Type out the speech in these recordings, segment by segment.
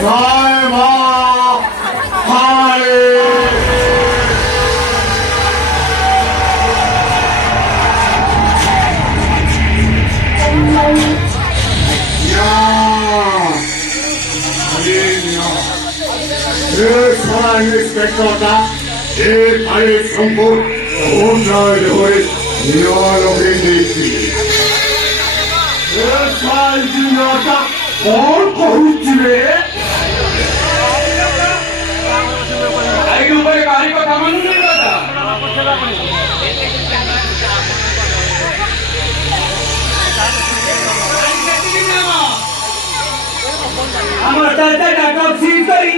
জয় মা কালী। ইন্সপেক্টরটা এই বাড়ির সম্পদ উন্নয়ন করে নিয়মকে দিয়েছি। কখন কহুছিলে আমার দাদা ডাক্তার সিজ করি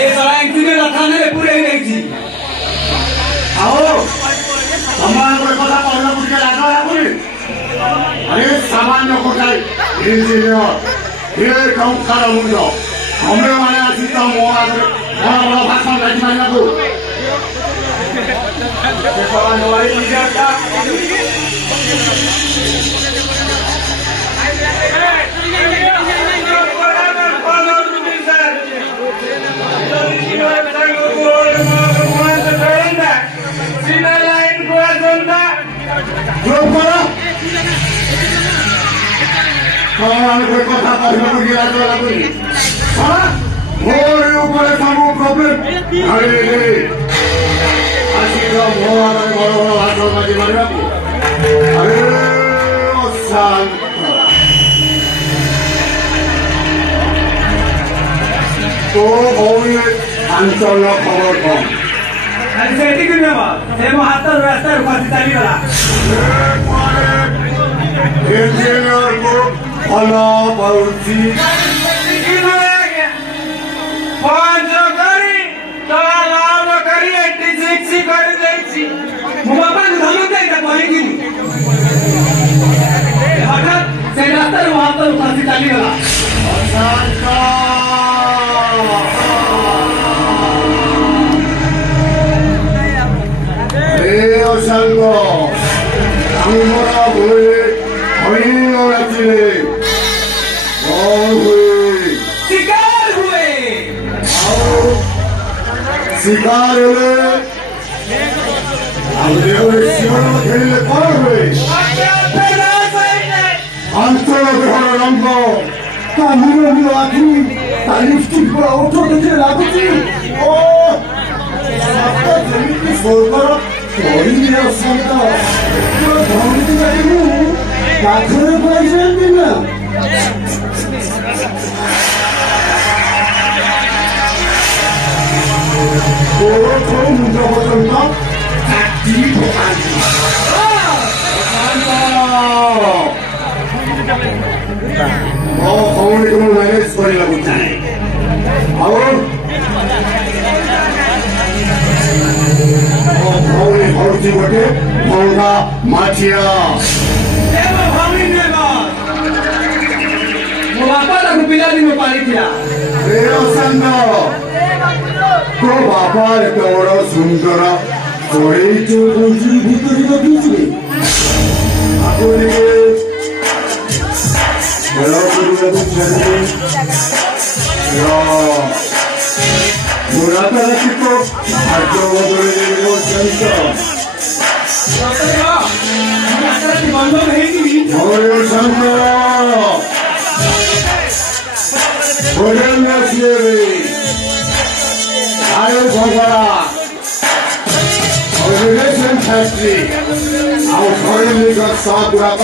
এই সবাই দিনে থানারে পুরে গেছি। आओ আমার করে কথা বলা বুঝে লাগা আপনি আরে সামান্য কোটাই ইঞ্জিনিয়ার এর কাম করা মুন্ড আমরা মানে আছি তো মোয়া বড় বড় ভাষণ রাখি না তো সবাই নয় ইঞ্জিনিয়ারটা কথা বুঝে লাগা আপনি ওর উপরে সামু প্রবলেম আরে আসি তো মোয়া বড় বড় ভাষণ রাখি মারবা আরে ওসান তো ওই অঞ্চল খবর কম সেটি কি নেবা সে মহাত্মা রাস্তার উপর চালি গলা ইঞ্জিনিয়ার কো ফলো পাউছি পাঁচ করি তো লাভ করি 86 করে দেইছি মো বাবা ধমক দেই তা কই কি হঠাৎ সে রাস্তার মহাত্মা উপর চালি গলা অশান্ত আমরা বলে হইল রাত্রিরে শিকার হুয়ে শিকার হলে আমাদের শিকার খেলে কর হয়ে অঞ্চল গ্রহণ রঙ্গ তা মিলো মিলো আখি তা লিপস্টিক পরা ওঠো দেখে লাগুছি ও যেମିତି ସ୍ୱର୍ଗର ପରିର ସହିତ ଧମକି ଯାଇବୁ ପାଖରେ ପାଇଯାଆନ୍ତି ନା ଗୋଡ଼ଠୁ ମୁଣ୍ଡ ପର୍ଯ୍ୟନ୍ତ କାଟି ପକାନ୍ତି ମୋ ଭଉଣୀକୁ ମୁଁ ମ୍ୟାନେଜ କରିବାକୁ ଚାହେଁ ଆଉ ଭଉଣୀ ହଉଛି ଗୋଟେ ଭଙ୍ଗା ମାଠିଆ ଭଉଣୀ ନେବା ମୋ ବାପା ତାକୁ ପିଲାଦିନ ପାଳିଥିଲା ତୋ ବାପା ଏତେ ବଡ ସୁନ୍ଦର ଚଢେଇ ଭିତରେ ରଖିଛି ତାକୁ ଖେଳ କରିବାକୁ ପୁରାତନିକ ଖାଦ୍ୟ ବଦଳରେ ଫ୍ୟାକ୍ଟ୍ରି ଆଉ ଘରେ ସାତ ଗୁଡାକ